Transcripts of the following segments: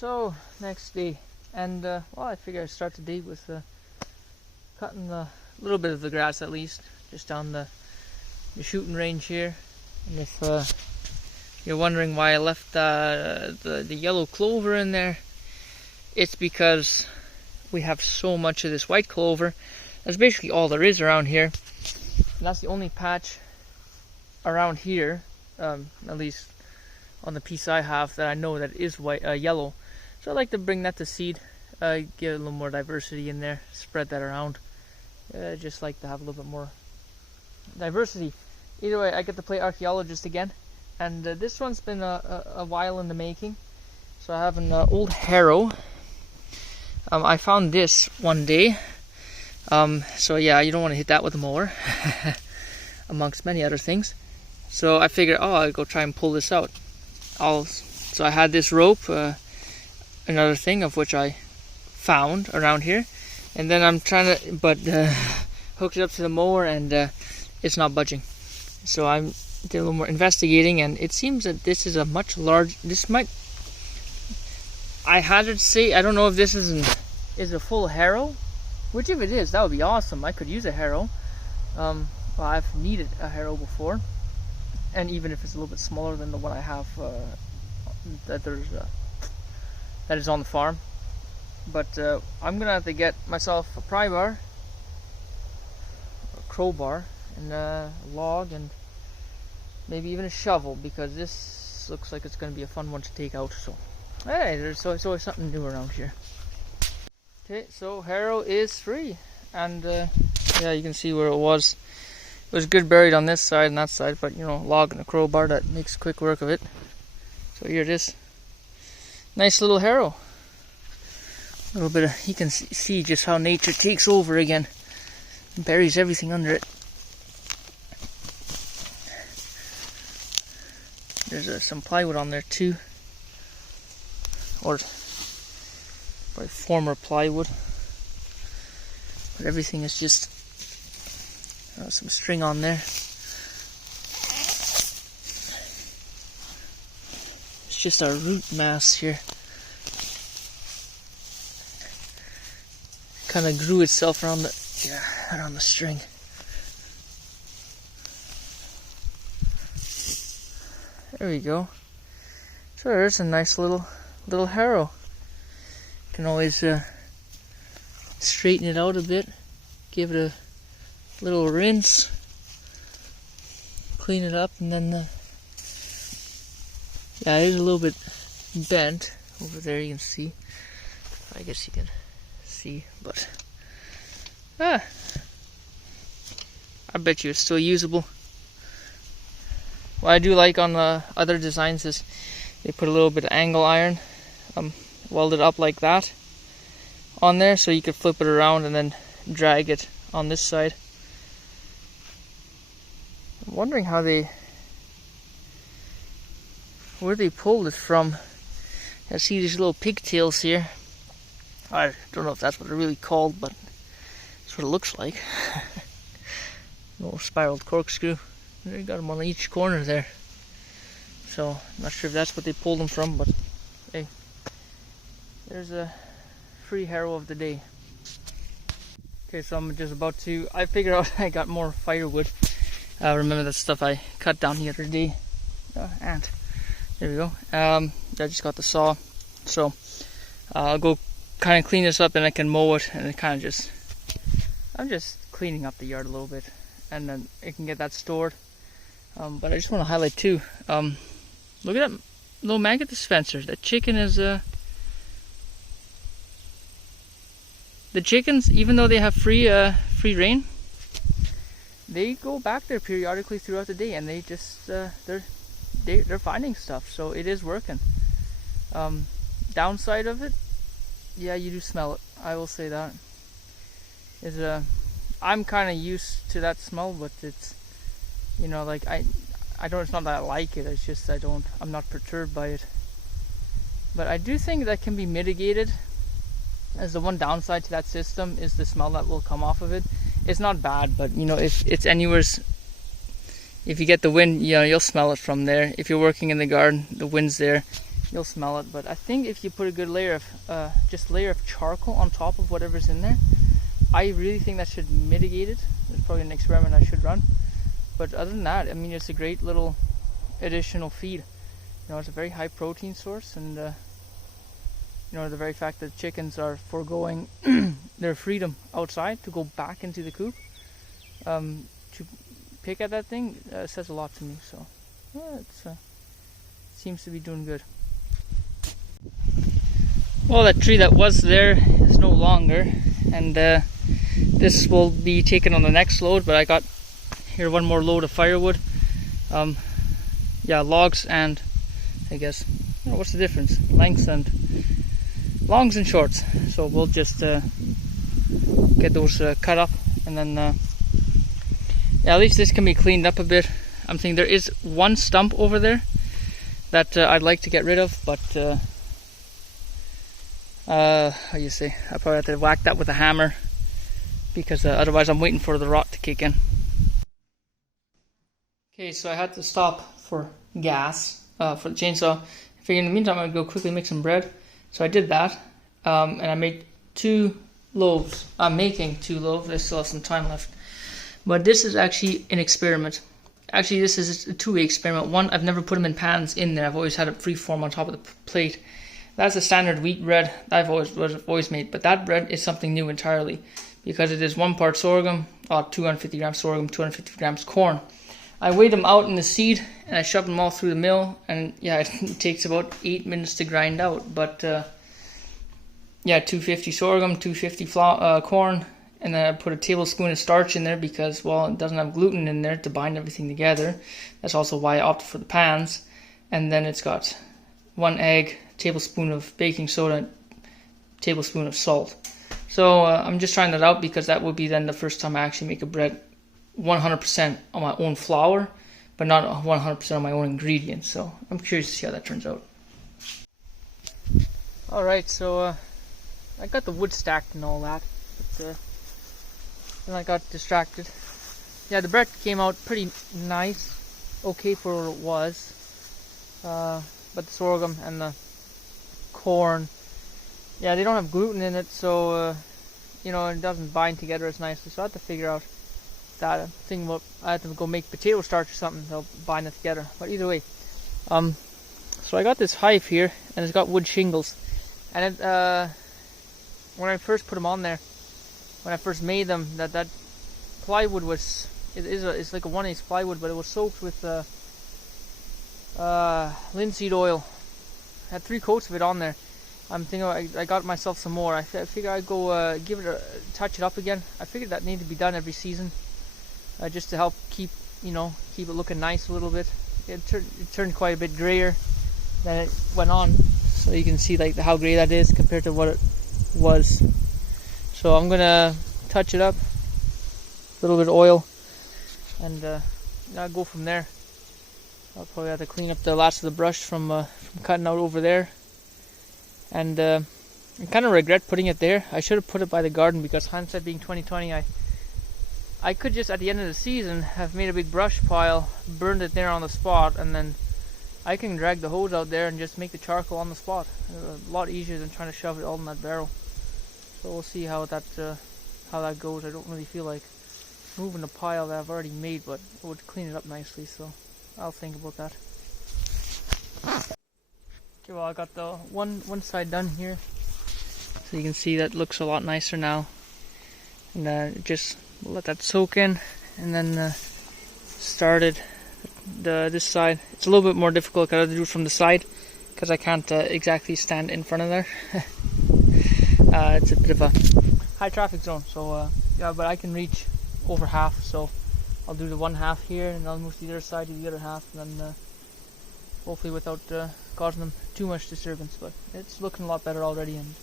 So next day, and well, I figure I'd start the day with cutting a little bit of the grass, at least just down the shooting range here. And if you're wondering why I left the yellow clover in there, it's because we have so much of this white clover. That's basically all there is around here, and that's the only patch around here, at least on the piece I have, that I know that is white, yellow. So I like to bring that to seed, get a little more diversity in there, spread that around. Just like to have a little bit more diversity. Either way, I get to play archaeologist again, and this one's been a while in the making. So I have an old harrow. I found this one day. So yeah, you don't want to hit that with a mower, amongst many other things. So I figured, oh, I'll go try and pull this out. So I had this rope, another thing of which I found around here, and then I'm trying to, hooked it up to the mower, and it's not budging. So I did a little more investigating, and it seems that this is a much larger. I had to say, I don't know if this is a full harrow. Which, if it is, that would be awesome. I could use a harrow. Well, I've needed a harrow before, and even if it's a little bit smaller than the one I have that is on the farm. But I'm gonna have to get myself a pry bar, a crowbar, and a log, and maybe even a shovel, because this looks like it's gonna be a fun one to take out. So, hey, there's always something new around here. Okay, so harrow is free, and yeah, you can see where it was. It was good buried on this side and that side, but you know, log and a crowbar, that makes quick work of it. So here it is. Nice little harrow. A little bit of, you can see just how nature takes over again and buries everything under it. There's some plywood on there too, or by former plywood, but everything is just some string on there. It's just our root mass here. Kind of grew itself around the string. There we go. So there's a nice little harrow. Can always straighten it out a bit, give it a little rinse, clean it up, and then yeah, it is a little bit bent over there. You can see. I guess you can see, but I bet you it's still usable. What I do like on the other designs is they put a little bit of angle iron, welded up like that on there, so you could flip it around and then drag it on this side. I'm wondering where they pulled it from. I see these little pigtails here. I don't know if that's what they're really called, but that's what it looks like. Little spiraled corkscrew. They got them on each corner there. So I'm not sure if that's what they pulled them from, but hey, there's a free harrow of the day. Okay, so I'm just about to, I figured out I got more firewood. Remember that stuff I cut down the other day? And there we go. I just got the saw, so I'll go kind of clean this up, and I can mow it, and it kind of just, I'm just cleaning up the yard a little bit, and then I can get that stored. But I just want to highlight too, look at that little maggot dispenser. That chicken is the chickens, even though they have free reign, they go back there periodically throughout the day, and they just they're finding stuff. So it is working. Downside of it, yeah, you do smell it. I will say that. I'm kind of used to that smell, but it's, you know, like I don't. It's not that I like it. It's just I'm not perturbed by it. But I do think that can be mitigated. As the one downside to that system is the smell that will come off of it. It's not bad, but you know, if it's anywhere's, if you get the wind, you know, you'll smell it from there. If you're working in the garden, the wind's there, you'll smell it. But I think if you put a good layer of just layer of charcoal on top of whatever's in there, I really think that should mitigate it. It's probably an experiment I should run. But other than that, I mean, it's a great little additional feed. You know, it's a very high protein source, and you know, the very fact that chickens are foregoing their freedom outside to go back into the coop to pick at that thing says a lot to me. So yeah, it's seems to be doing good. Well, that tree that was there is no longer, and this will be taken on the next load. But I got here one more load of firewood. Yeah, logs and I guess, you know, what's the difference? Longs and shorts. So we'll just get those cut up, and then yeah, at least this can be cleaned up a bit. I'm thinking there is one stump over there that I'd like to get rid of, but how do you say? I probably have to whack that with a hammer, because otherwise I'm waiting for the rot to kick in. Okay, so I had to stop for gas for the chainsaw. I figured in the meantime I'd go quickly make some bread. So I did that, and I made 2 loaves. I'm making 2 loaves. I still have some time left. But this is actually an experiment. Actually, this is a 2-way experiment. One, I've never put them in pans in there. I've always had it freeform on top of the plate. That's a standard wheat bread that I've always made. But that bread is something new entirely, because it is 1 part sorghum, 250 grams sorghum, 250 grams corn. I weighed them out in the seed, and I shoved them all through the mill, and yeah, it takes about 8 minutes to grind out. But yeah, 250 sorghum, 250 corn, and then I put a tablespoon of starch in there because, well, it doesn't have gluten in there to bind everything together. That's also why I opted for the pans. And then it's got 1 egg, tablespoon of baking soda, tablespoon of salt. So I'm just trying that out because that would be then the first time I actually make a bread 100% on my own flour, but not 100% on my own ingredients. So I'm curious to see how that turns out. Alright, so I got the wood stacked and all that, but then I got distracted. Yeah, the bread came out pretty nice, okay for what it was, but the sorghum and the corn, yeah, they don't have gluten in it, so you know, it doesn't bind together as nicely. So I had to figure out that thing. What I had to go make potato starch or something that'll bind it together. But either way, so I got this hive here, and it's got wood shingles, and it when I first put them on there, when I first made them, that plywood was it's like a 1/8 plywood, but it was soaked with linseed oil. I had 3 coats of it on there. I'm thinking I got myself some more. I figure I'd go give it touch it up again. I figured that needed to be done every season, just to help keep it looking nice a little bit. It turned quite a bit grayer than it went on, so you can see like how gray that is compared to what it was. So I'm gonna touch it up, a little bit of oil, and I'll go from there. I'll probably have to clean up the last of the brush from cutting out over there. And I kind of regret putting it there. I should have put it by the garden, because hindsight being 2020, I could just at the end of the season have made a big brush pile, burned it there on the spot, and then I can drag the hose out there and just make the charcoal on the spot. A lot easier than trying to shove it all in that barrel. So we'll see how that goes. I don't really feel like moving the pile that I've already made, but it would clean it up nicely, so I'll think about that. Okay, well, I got the one side done here, so you can see that looks a lot nicer now. And just let that soak in, and then started this side. It's a little bit more difficult because I have to do it from the side, because I can't exactly stand in front of there. It's a bit of a high traffic zone, so yeah, but I can reach over half, so I'll do the 1/2 here, and I'll move to the other side to the other half, and then hopefully without causing them too much disturbance. But it's looking a lot better already, and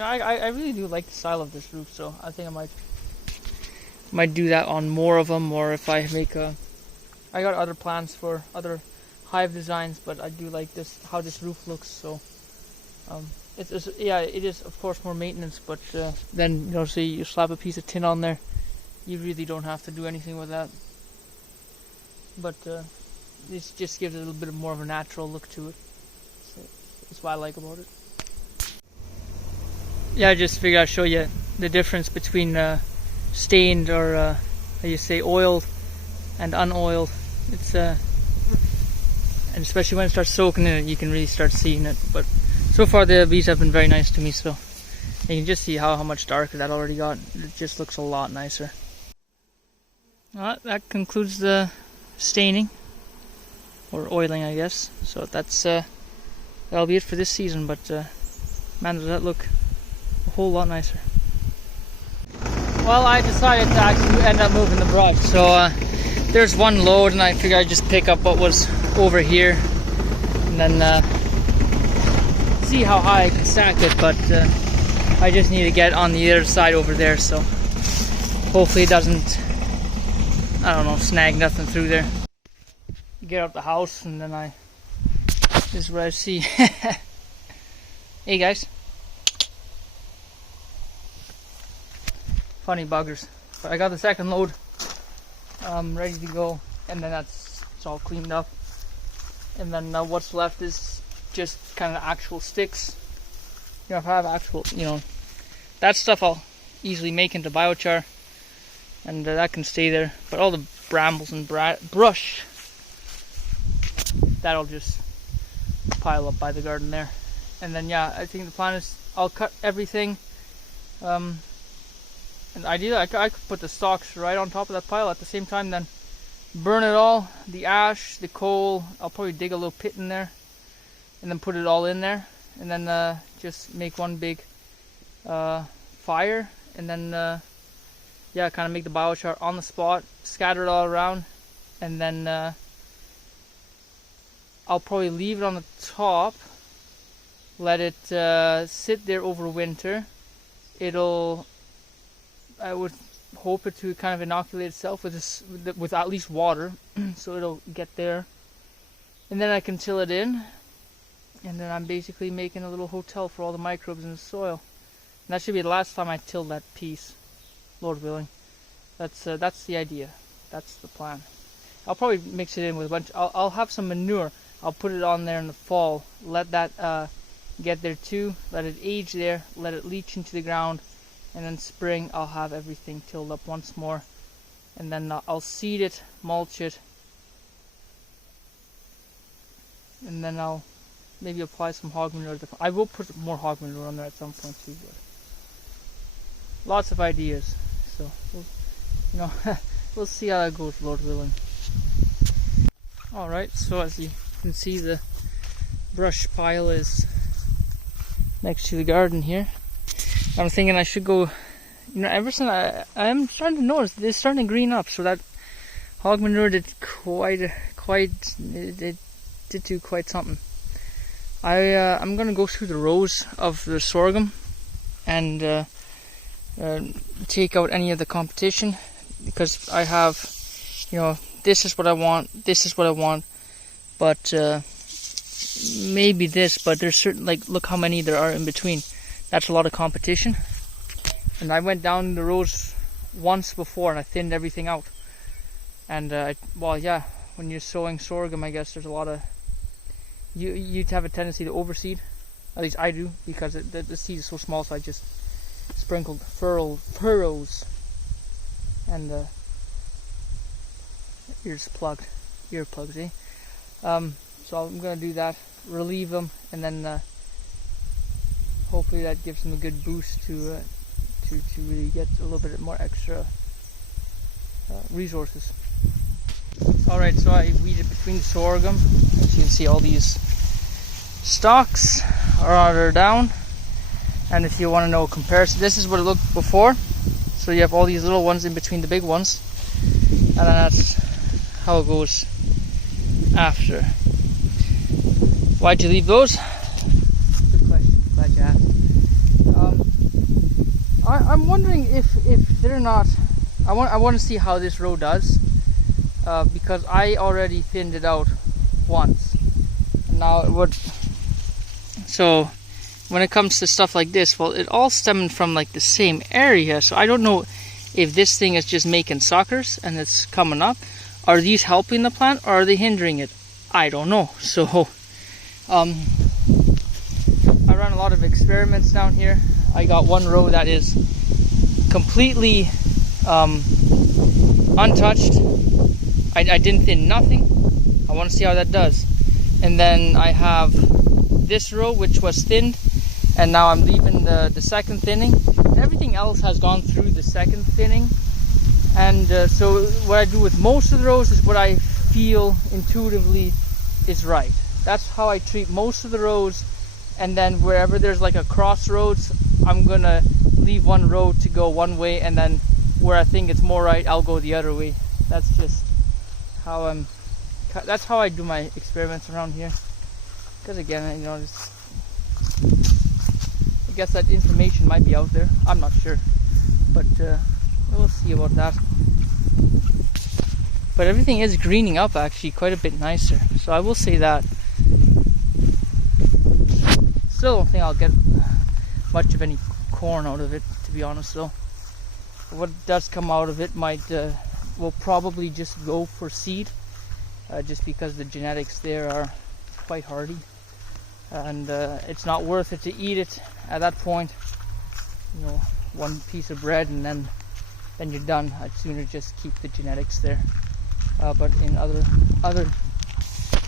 I really do like the style of this roof, so I think I might do that on more of them, or if I make I got other plans for other hive designs, but I do like how this roof looks. So it is of course more maintenance, but then say you slap a piece of tin on there, you really don't have to do anything with that. But this just gives it a little bit more of a natural look to it. That's what I like about it. Yeah, I just figured I'd show you the difference between stained or how you say oiled and unoiled. It's and especially when it starts soaking in it, you can really start seeing it. But so far the bees have been very nice to me, so you can just see how much darker that already got. It just looks a lot nicer. Well, that concludes the staining, or oiling, I guess. So that'll be it for this season. But man, does that look a whole lot nicer. Well, I decided to actually end up moving the brush. So there's one load, and I figured I'd just pick up what was over here, and then see how high I can stack it. But I just need to get on the other side over there, so hopefully it doesn't, I don't know, snag nothing through there. Get out the house, and then this is what I see. Hey guys. Funny buggers. But I got the second load ready to go, and then it's all cleaned up. And then what's left is just kind of actual sticks. You know, if I have actual, that stuff I'll easily make into biochar, and that can stay there. But all the brambles and brush, that'll just pile up by the garden there. And then yeah, I think the plan is I'll cut everything. And ideally I could put the stalks right on top of that pile at the same time, then burn it all, the ash, the coal. I'll probably dig a little pit in there and then put it all in there, and then just make one big fire, and then yeah, kind of make the biochar on the spot, scatter it all around, and then I'll probably leave it on the top, let it sit there over winter. I would hope it to kind of inoculate itself with at least water, so it'll get there, and then I can till it in, and then I'm basically making a little hotel for all the microbes in the soil. And that should be the last time I till that piece, Lord willing. That's the idea. That's the plan. I'll probably mix it in with a bunch. I'll have some manure. I'll put it on there in the fall. Let that get there too. Let it age there. Let it leach into the ground. And then spring I'll have everything tilled up once more, and then I'll seed it, mulch it, and then I'll maybe apply some hog manure. I will put more hog manure on there at some point too, but lots of ideas, so we'll see how that goes, Lord willing. Alright, so as you can see, the brush pile is next to the garden here. I'm thinking I should go, ever since I'm starting to notice it's starting to green up, so that hog manure did do quite something. I'm gonna go through the rows of the sorghum and take out any of the competition, because I have, this is what I want, this is what I want, but maybe this, but there's certain, look how many there are in between. That's a lot of competition. And I went down the rows once before and I thinned everything out. And well, yeah, when you're sowing sorghum, I guess there's a lot of, you have a tendency to overseed. At least I do, because the seed is so small. So I just sprinkled furrows, and earplugs, eh? So I'm gonna do that, relieve them, and then hopefully that gives them a good boost to really get a little bit more extra resources. Alright, so I weeded between the sorghum. As you can see, all these stalks are down, and if you want to know a comparison, this is what it looked before. So you have all these little ones in between the big ones, and then that's how it goes after. Why'd you leave those? Good question, glad you asked. I'm wondering if they're not, I want to see how this row does, because I already thinned it out once. Now so when it comes to stuff like this, well, it all stemmed from the same area, so I don't know if this thing is just making suckers and it's coming up. Are these helping the plant, or are they hindering it? I don't know. So a lot of experiments down here. I got one row that is completely untouched. I didn't thin nothing. I want to see how that does. And then I have this row which was thinned, and now I'm leaving the second thinning. Everything else has gone through the second thinning. And so what I do with most of the rows is what I feel intuitively is right. That's how I treat most of the rows. And then wherever there's like a crossroads, I'm gonna leave one row to go one way, and then where I think it's more right, I'll go the other way. That's just how that's how I do my experiments around here. Because again, you know, I guess that information might be out there. I'm not sure, but we'll see about that. But everything is greening up actually quite a bit nicer, so I will say that. Still don't think I'll get much of any corn out of it, to be honest though. What does come out of it will probably just go for seed, just because the genetics there are quite hardy, and it's not worth it to eat it at that point. You know, one piece of bread and then you're done. I'd sooner just keep the genetics there. But in other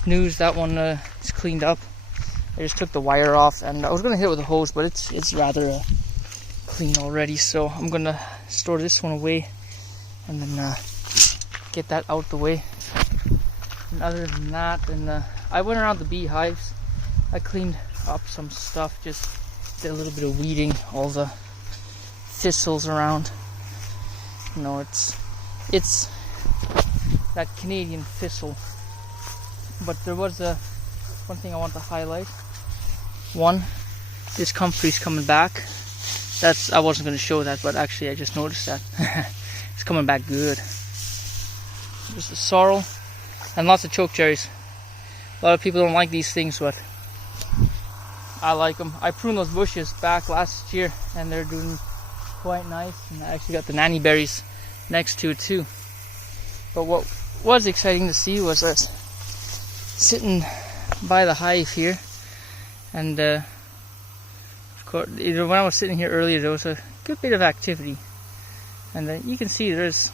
news, that one is cleaned up. I just took the wire off, and I was gonna hit it with a hose, but it's rather clean already. So I'm gonna store this one away, and then get that out the way. And other than that, and I went around the beehives. I cleaned up some stuff, just did a little bit of weeding, all the thistles around. You know, it's that Canadian thistle. But there was one thing I want to highlight. One, this comfrey's coming back. I wasn't going to show that, but actually I just noticed that. It's coming back good. There's the sorrel and lots of choke cherries. A lot of people don't like these things, but I like them. I pruned those bushes back last year, and they're doing quite nice. And I actually got the nanny berries next to it too. But what was exciting to see was us sitting by the hive here, and of course, when I was sitting here earlier, there was a good bit of activity, and you can see there's,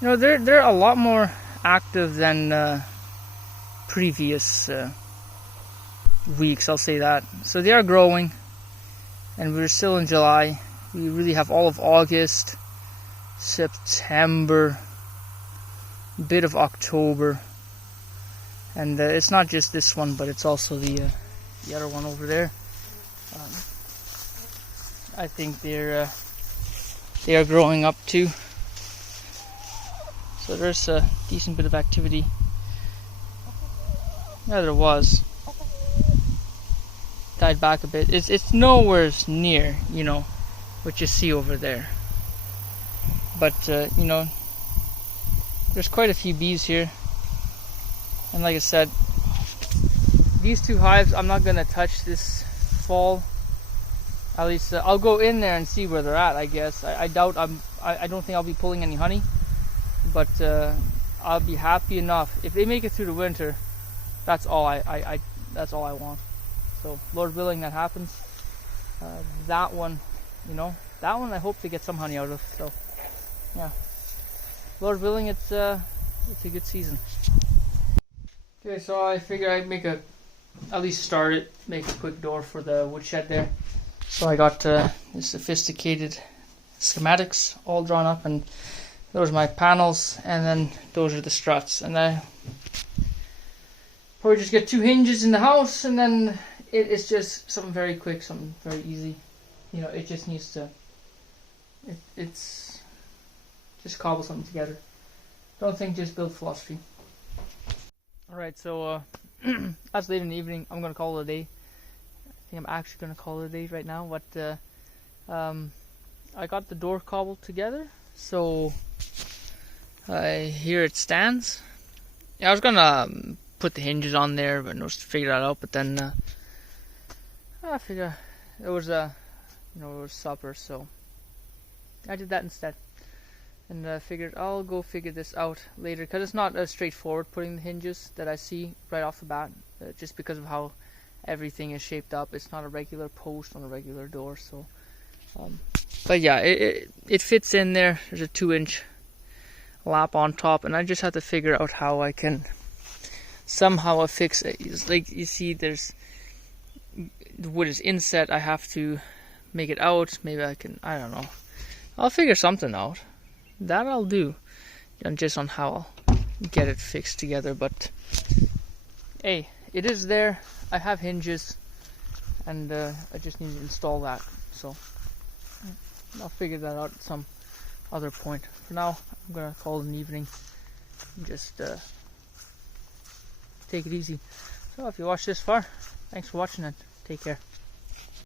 you know, they're a lot more active than previous weeks, I'll say that. So they are growing, and we're still in July. We really have all of August, September, a bit of October. And it's not just this one, but it's also the other one over there. I think they are growing up too. So there's a decent bit of activity. Yeah, there was. Died back a bit. It's nowhere near, you know, what you see over there. But you know, there's quite a few bees here. And like I said, these two hives I'm not going to touch this fall. At least I'll go in there and see where they're at, I guess. I doubt I don't think I'll be pulling any honey. But I'll be happy enough. If they make it through the winter, that's all that's all I want. So Lord willing, that happens. That one, you know, that one I hope to get some honey out of. So yeah, Lord willing, it's a good season. Okay, so I figure I'd at least start it, make a quick door for the woodshed there. So I got the sophisticated schematics all drawn up, and those are my panels, and then those are the struts. And I probably just get 2 hinges in the house, and then it's just something very quick, something very easy. You know, it just needs to, it's just cobble something together. Don't think, just build philosophy. Alright, so that's late in the evening. I'm going to call it a day. I think I'm actually going to call it a day right now. But I got the door cobbled together, so here it stands. Yeah, I was going to put the hinges on there, but I was to figure that out. But then I figure it was it was supper, so I did that instead. And I figured I'll go figure this out later, because it's not as straightforward putting the hinges that I see right off the bat, just because of how everything is shaped up. It's not a regular post on a regular door. So, but yeah, it fits in there. There's a 2-inch lap on top, and I just have to figure out how I can somehow affix it. It's like you see, there's the wood is inset. I have to make it out. Maybe I can. I don't know. I'll figure something out. That I'll do, and just on how I'll get it fixed together. But hey, it is there. I have hinges, and I just need to install that. So I'll figure that out at some other point. For now, I'm gonna call it an evening. Just take it easy. So if you watched this far, thanks for watching and take care.